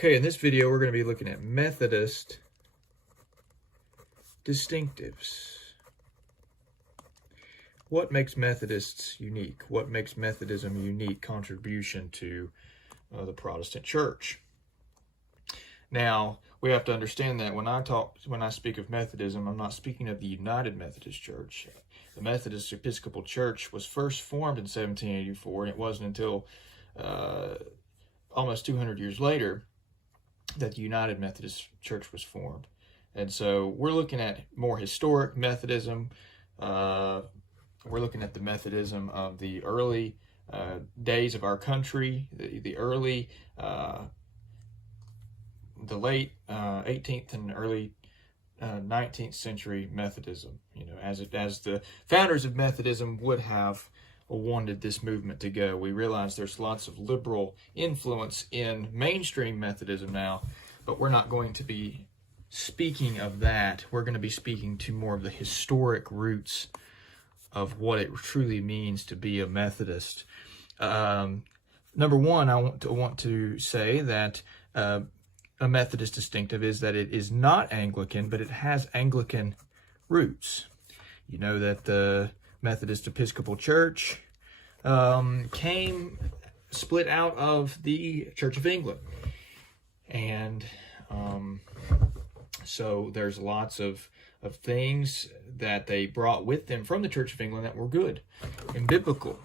Okay, in this video we're going to be looking at Methodist distinctives. What makes Methodists unique? What makes Methodism a unique contribution to the Protestant Church? Now, we have to understand that when I speak of Methodism, I'm not speaking of the United Methodist Church. The Methodist Episcopal Church was first formed in 1784, and it wasn't until almost 200 years later that the United Methodist Church was formed. And so we're looking at more historic Methodism. We're looking at the Methodism of the early days of our country, the late 18th and early 19th century Methodism. You know, as the founders of Methodism would have wanted this movement to go. We realize there's lots of liberal influence in mainstream Methodism now, but we're not going to be speaking of that. We're going to be speaking to more of the historic roots of what it truly means to be a Methodist. Number one, I want to say that a Methodist distinctive is that it is not Anglican, but it has Anglican roots. You know that the Methodist Episcopal Church came split out of the Church of England. And so there's lots of things that they brought with them from the Church of England that were good and biblical,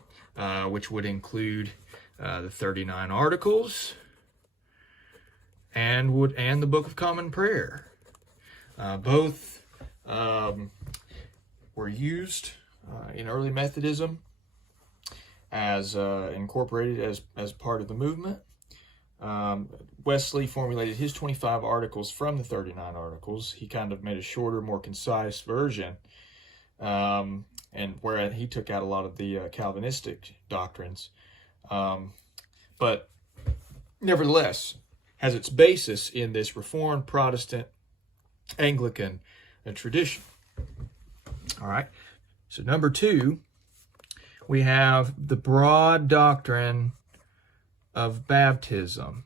which would include the 39 Articles and the Book of Common Prayer. Both were used in early Methodism as incorporated as part of the movement. Wesley formulated his 25 articles from the 39 articles. He kind of made a shorter, more concise version, and where he took out a lot of the Calvinistic doctrines. But nevertheless, has its basis in this Reformed Protestant Anglican tradition. All right. So number two, we have the broad doctrine of baptism,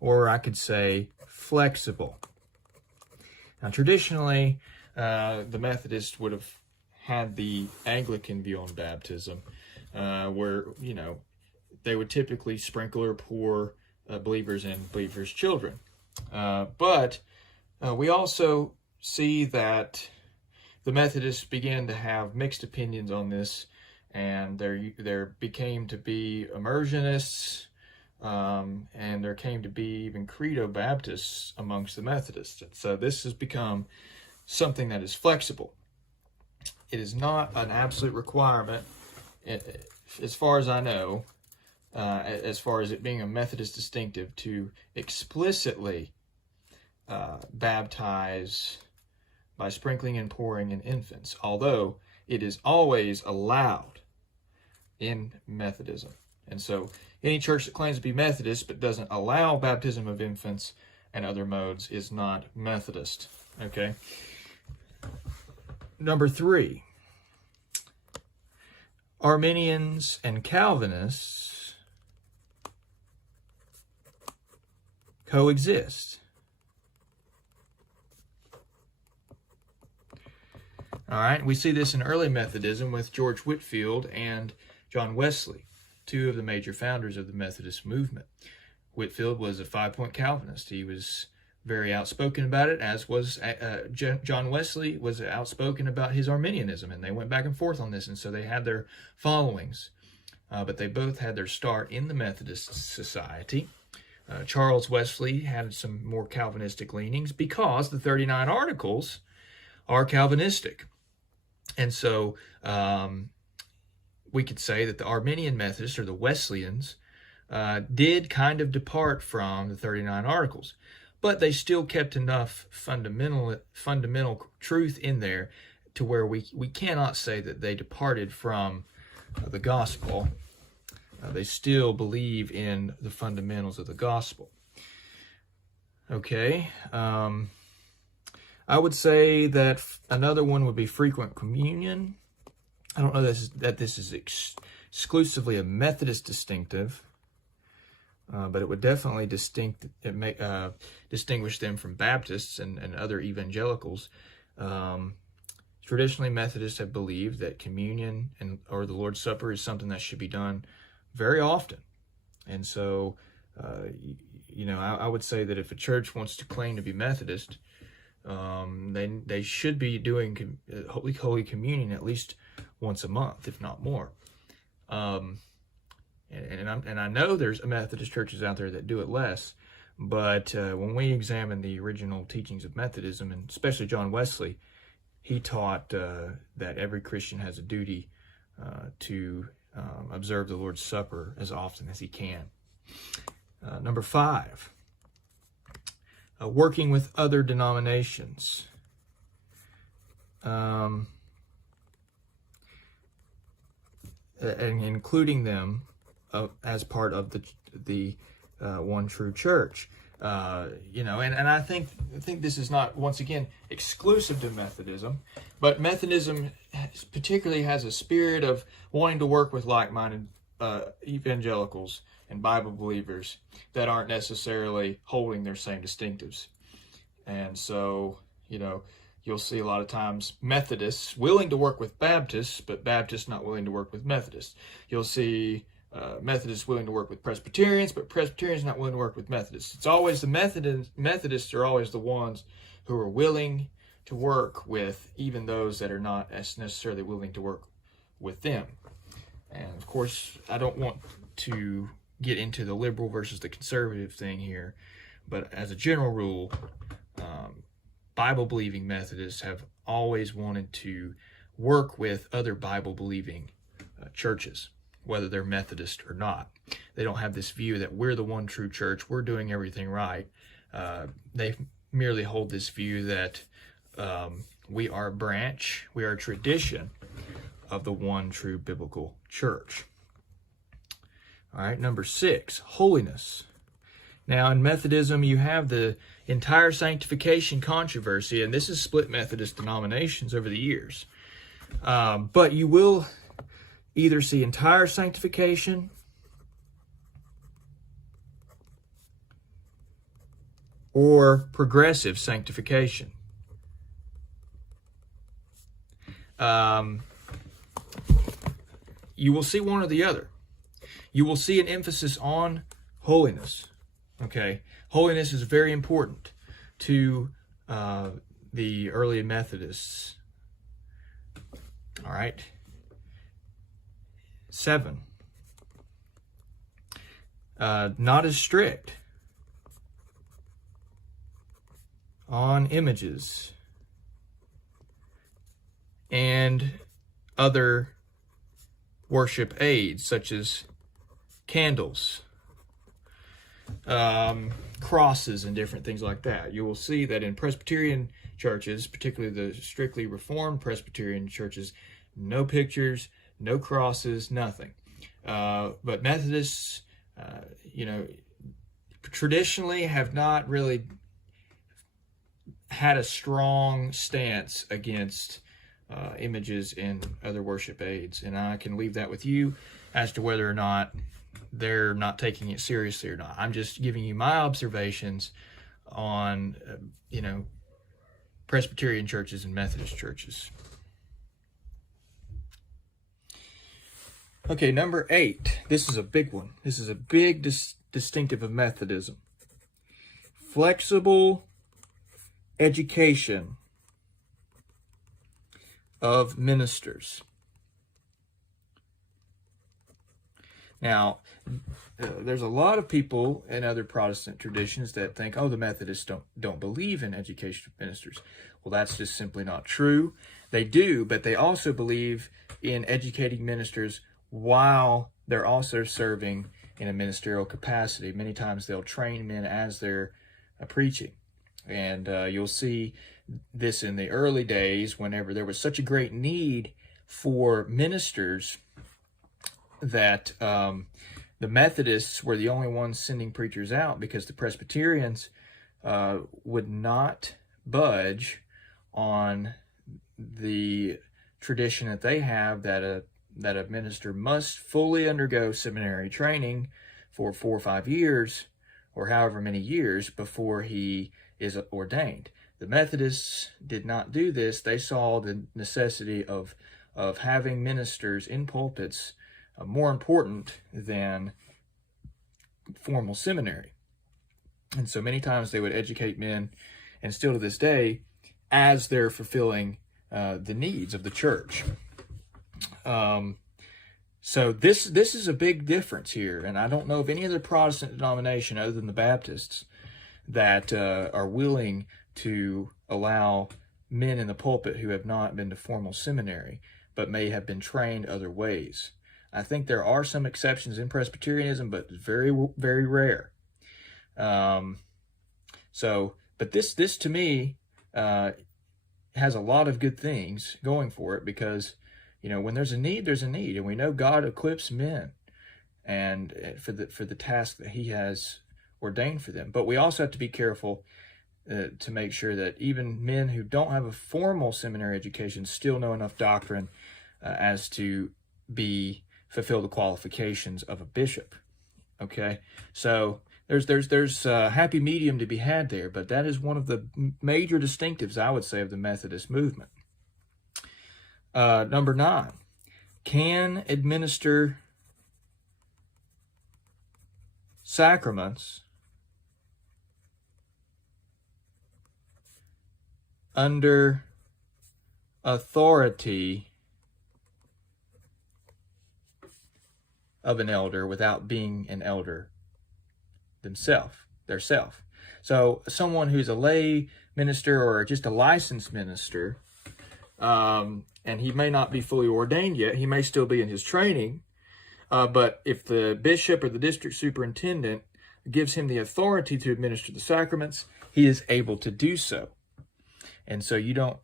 or I could say flexible. Now, traditionally, the Methodists would have had the Anglican view on baptism, where, you know, they would typically sprinkle or pour believers and believers' children. But we also see that the Methodists began to have mixed opinions on this, and there became to be immersionists, and there came to be even credo Baptists amongst the Methodists. And so this has become something that is flexible. It is not an absolute requirement, as far as I know, as far as it being a Methodist distinctive, to explicitly baptize by sprinkling and pouring in infants, although it is always allowed in Methodism. And so any church that claims to be Methodist but doesn't allow baptism of infants and other modes is not Methodist. Okay? Number three, Arminians and Calvinists coexist. All right, we see this in early Methodism with George Whitefield and John Wesley, two of the major founders of the Methodist movement. Whitefield was a 5-point Calvinist. He was very outspoken about it, as was John Wesley was outspoken about his Arminianism, and they went back and forth on this, and so they had their followings. But they both had their start in the Methodist Society. Charles Wesley had some more Calvinistic leanings because the 39 Articles are Calvinistic. And so we could say that the Arminian Methodists, or the Wesleyans, did kind of depart from the 39 Articles, but they still kept enough fundamental truth in there to where we cannot say that they departed from the gospel. They still believe in the fundamentals of the gospel. Okay. I would say that another one would be frequent communion. I don't know that this is exclusively a Methodist distinctive, but it would definitely distinguish them from Baptists and other evangelicals. Traditionally, Methodists have believed that communion or the Lord's Supper is something that should be done very often. And so, I would say that if a church wants to claim to be Methodist, they should be doing Holy Communion at least once a month, if not more. And I know there's Methodist churches out there that do it less, but when we examine the original teachings of Methodism, and especially John Wesley, he taught that every Christian has a duty to observe the Lord's Supper as often as he can. Number 5, working with other denominations. And including them as part of the one true church. And I think this is not, once again, exclusive to Methodism, but Methodism particularly has a spirit of wanting to work with like-minded evangelicals and Bible believers that aren't necessarily holding their same distinctives. And so, you'll see a lot of times Methodists willing to work with Baptists, but Baptists not willing to work with Methodists. You'll see Methodists willing to work with Presbyterians, but Presbyterians not willing to work with Methodists. It's always the Methodists are always the ones who are willing to work with even those that are not as necessarily willing to work with them. And of course, I don't want to get into the liberal versus the conservative thing here, but as a general rule, Bible-believing Methodists have always wanted to work with other Bible-believing churches, whether they're Methodist or not. They don't have this view that we're the one true church, we're doing everything right. They merely hold this view that we are a branch, we are a tradition of the one true biblical church. All right, number 6, holiness. Now, in Methodism, you have the entire sanctification controversy, and this has split Methodist denominations over the years. But you will either see entire sanctification or progressive sanctification. You will see one or the other. You will see an emphasis on holiness. Okay, holiness is very important to the early Methodists. All right. 7, not as strict on images and other worship aids such as candles, crosses, and different things like that. You will see that in Presbyterian churches, particularly the strictly Reformed Presbyterian churches, no pictures, no crosses, nothing. But Methodists, traditionally have not really had a strong stance against images and other worship aids. And I can leave that with you as to whether or not they're not taking it seriously or not. I'm just giving you my observations on, Presbyterian churches and Methodist churches. Okay, number 8. This is a big one. This is a big distinctive of Methodism. Flexible education of ministers. Now, there's a lot of people in other Protestant traditions that think, the Methodists don't believe in education of ministers. Well, that's just simply not true. They do, but they also believe in educating ministers while they're also serving in a ministerial capacity. Many times they'll train men as they're preaching. And you'll see this in the early days, whenever there was such a great need for ministers that the Methodists were the only ones sending preachers out, because the Presbyterians would not budge on the tradition that they have that a minister must fully undergo seminary training for 4 or 5 years, or however many years, before he is ordained. The Methodists did not do this. They saw the necessity of having ministers in pulpits more important than formal seminary. And so many times they would educate men, and still to this day, as they're fulfilling the needs of the church. So this is a big difference here, and I don't know of any other Protestant denomination other than the Baptists that are willing to allow men in the pulpit who have not been to formal seminary, but may have been trained other ways. I think there are some exceptions in Presbyterianism, but very, very rare. But this to me has a lot of good things going for it, because, you know, when there's a need, and we know God equips men and for the task that He has ordained for them. But we also have to be careful to make sure that even men who don't have a formal seminary education still know enough doctrine as to fulfill the qualifications of a bishop. Okay, so there's a happy medium to be had there, but that is one of the major distinctives, I would say, of the Methodist movement. Number 9, can administer sacraments under authority of an elder without being an elder theirself. So someone who's a lay minister or just a licensed minister, and he may not be fully ordained yet, he may still be in his training, but if the bishop or the district superintendent gives him the authority to administer the sacraments, he is able to do so. And so you don't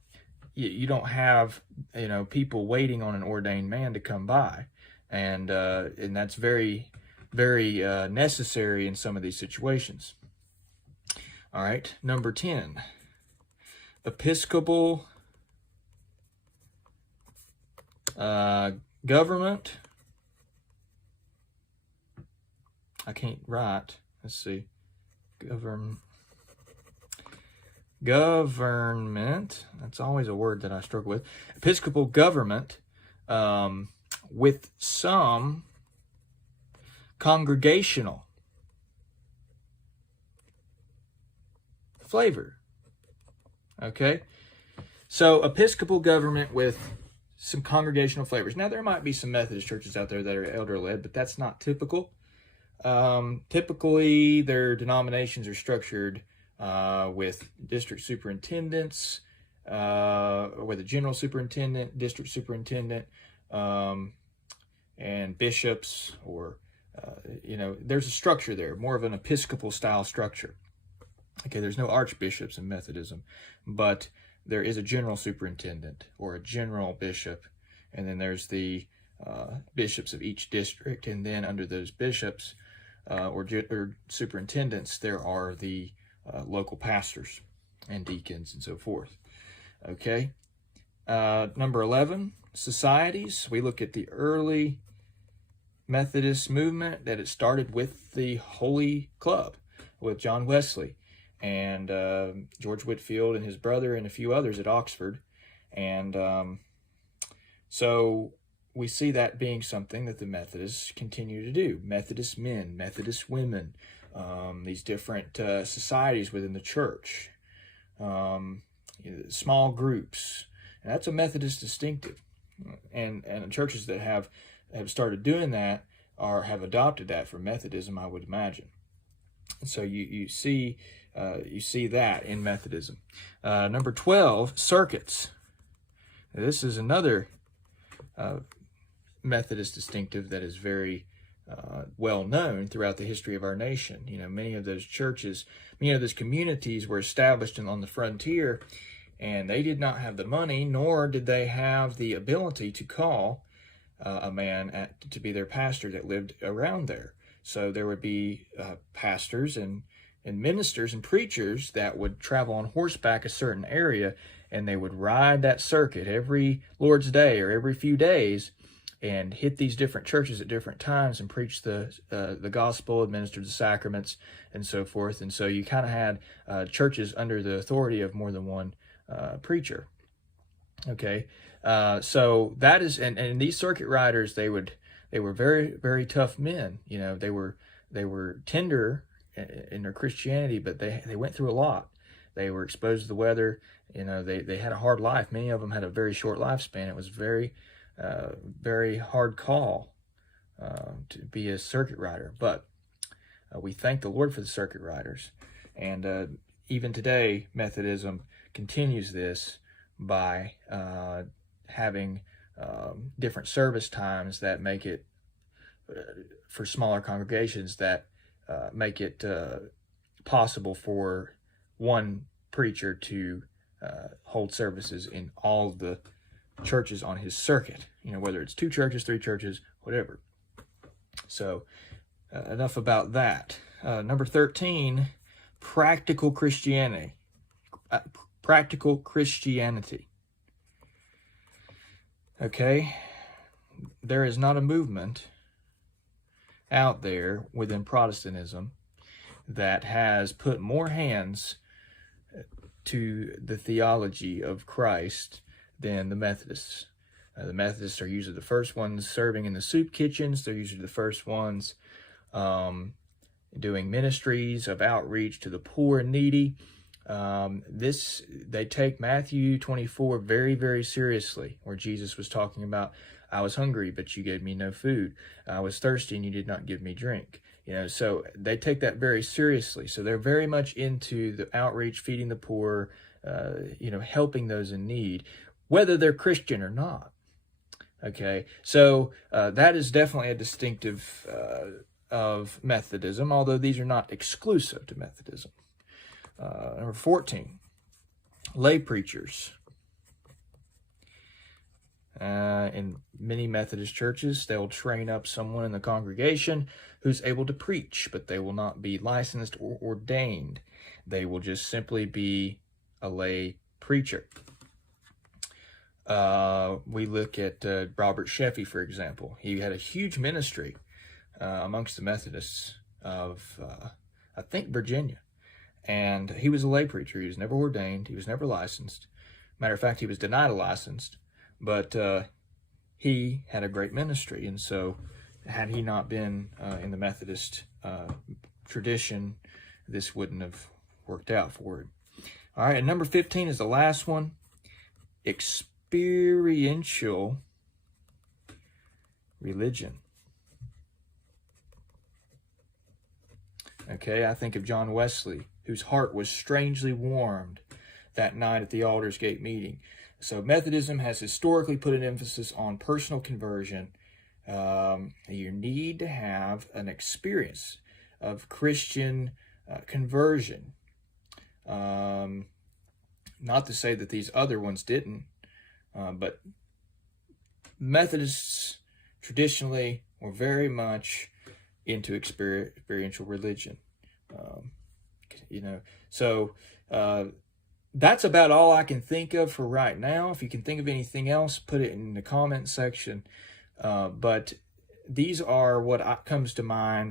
have, you know, people waiting on an ordained man to come by, and that's very, very necessary in some of these situations. All right, number 10, Episcopal government. I can't write. Let's see. Government. That's always a word that I struggle with. Episcopal government with some congregational flavor. Okay? So Episcopal government with some congregational flavors. Now, there might be some Methodist churches out there that are elder-led, but that's not typical. Typically, their denominations are structured with district superintendents, with a general superintendent, district superintendent, and bishops, or, there's a structure there, more of an Episcopal style structure. Okay, there's no archbishops in Methodism, but there is a general superintendent or a general bishop, and then there's the bishops of each district, and then under those bishops or superintendents, there are the local pastors and deacons and so forth. Okay, number 11, societies. We look at the early Methodist movement, that it started with the Holy Club with John Wesley and George Whitefield and his brother and a few others at Oxford. And so we see that being something that the Methodists continue to do. Methodist men, Methodist women, these different societies within the church, small groups. And that's a Methodist distinctive. And churches that have started doing that have adopted that for Methodism, I would imagine. And so you see that in Methodism. Number 12, circuits. Now, this is another Methodist distinctive that is very well known throughout the history of our nation. You know, many of those churches, many of those communities were established on the frontier, and they did not have the money, nor did they have the ability to call a man to be their pastor that lived around there. So there would be pastors and ministers and preachers that would travel on horseback a certain area, and they would ride that circuit every Lord's Day or every few days and hit these different churches at different times and preached the gospel, administered the sacraments, and so forth. And so you kind of had churches under the authority of more than one preacher. Okay, so that is, and these circuit riders, they were very, very tough men. You know, they were tender in their Christianity, but they went through a lot. They were exposed to the weather. You know, they had a hard life. Many of them had a very short lifespan. It was very, very hard call to be a circuit rider. But we thank the Lord for the circuit riders. And even today, Methodism continues this by having different service times that make it, for smaller congregations, that make it possible for one preacher to hold services in all of the churches on his circuit, you know, whether it's 2 churches, 3 churches, whatever. So enough about that. Number 13, practical Christianity. Practical Christianity. Okay, there is not a movement out there within Protestantism that has put more hands to the theology of Christ than the Methodists. The Methodists are usually the first ones serving in the soup kitchens. They're usually the first ones doing ministries of outreach to the poor and needy. They take Matthew 24 very, very seriously, where Jesus was talking about, I was hungry, but you gave me no food. I was thirsty, and you did not give me drink. You know, so they take that very seriously. So they're very much into the outreach, feeding the poor, you know, helping those in need, whether they're Christian or not. Okay, so that is definitely a distinctive of Methodism, although these are not exclusive to Methodism. Number 14, lay preachers. In many Methodist churches, they'll train up someone in the congregation who's able to preach, but they will not be licensed or ordained. They will just simply be a lay preacher. We look at Robert Sheffey, for example. He had a huge ministry amongst the Methodists of, I think, Virginia. And he was a lay preacher. He was never ordained. He was never licensed. Matter of fact, he was denied a license. But he had a great ministry. And so had he not been in the Methodist tradition, this wouldn't have worked out for him. All right, and number 15 is the last one. Experiential religion. Okay, I think of John Wesley, whose heart was strangely warmed that night at the Aldersgate meeting. So Methodism has historically put an emphasis on personal conversion. You need to have an experience of Christian conversion. Not to say that these other ones didn't, but Methodists traditionally were very much into experiential religion. You know, so that's about all I can think of for right now. If you can think of anything else, put it in the comment section. But these are what comes to my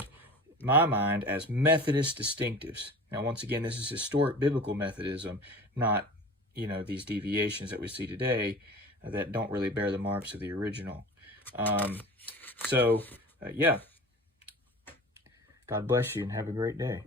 mind as Methodist distinctives. Now, once again, this is historic biblical Methodism, not, you know, these deviations that we see today that don't really bear the marks of the original. Yeah. God bless you and have a great day.